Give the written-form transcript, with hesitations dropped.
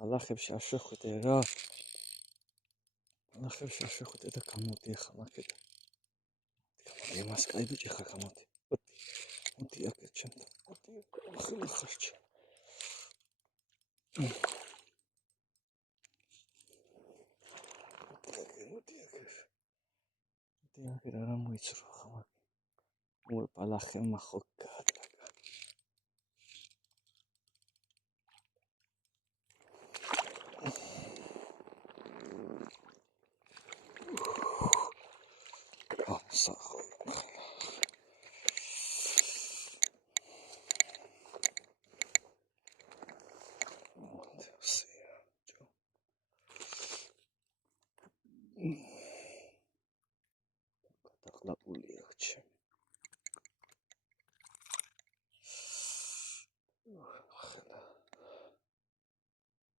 ბალახებში არ შეხვიდე რა. ბალახებში არ შეხვიდე და გამოდი ახლა მაგედა. იმას კაი ბიჭი ხარ გამოდი. მოდი აქ ჩემთან. მოდი ახლა ხარჩი. მოდი აქ რა მოიცრო ხა მაგ. ой ბალახი მახო